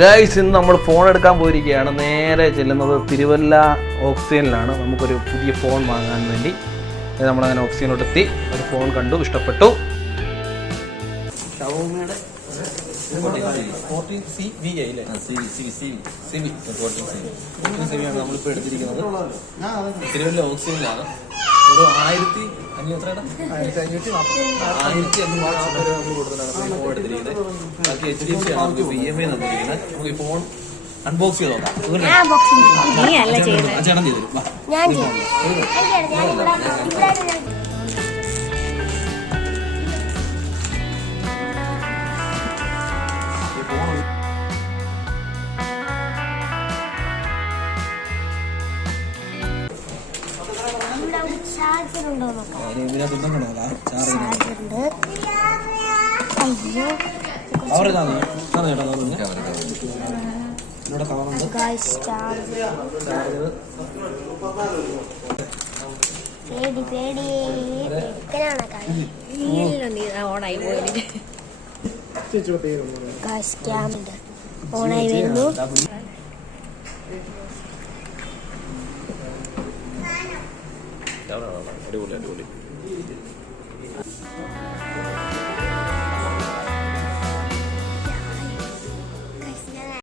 Guys ഇന്ന് നമ്മൾ phone എടുക്കാൻ പോയിരിക്കുകയാണ്. നേരെ ചെല്ലുന്നത് തിരുവല്ല ഓക്സിജനിലാണ്. നമുക്കൊരു പുതിയ ഫോൺ വാങ്ങാൻ വേണ്ടി. നമ്മളങ്ങനെ ഓക്സിജനിലോട്ട് എത്തി ഒരു ഫോൺ കണ്ടു ഇഷ്ടപ്പെട്ടു. ഷവോമിയുടെ ഫോർട്ടീൻ സി വി അല്ലേ ഫോർട്ടീൻ നമ്മളിപ്പോൾ എടുത്തിരിക്കുന്നത്. തിരുവല്ല ഓക്സിജനിലാണ്. ഒരു ആയിരത്തി ആയിരത്തി അഞ്ഞൂറ്റി ആയിരത്തി അഞ്ഞൂറ് നാൽപ്പത് രൂപ നമ്മൾ ഫോൺ എടുത്തിരിക്കുന്നത്. ബാക്കി എച്ച് ഡി എഫ് സി ആണ് നമുക്ക് ഇ എം ഐ തന്നിരിക്കുന്നത് നമുക്ക് ഈ ഫോൺ അൺബോക്സ് ചെയ്ത് നോക്കാം ഞാൻ ചേട്ടൻ ചെയ്തു അയ്യോ കവർ ഇതാണ്? ചേട്ടാ. ഇവിടെ കവറുണ്ട് പേടി പേടി. ഓണായി പോയി. ഓണായി വരുന്നു. അടിപൊളി അടിപൊളി.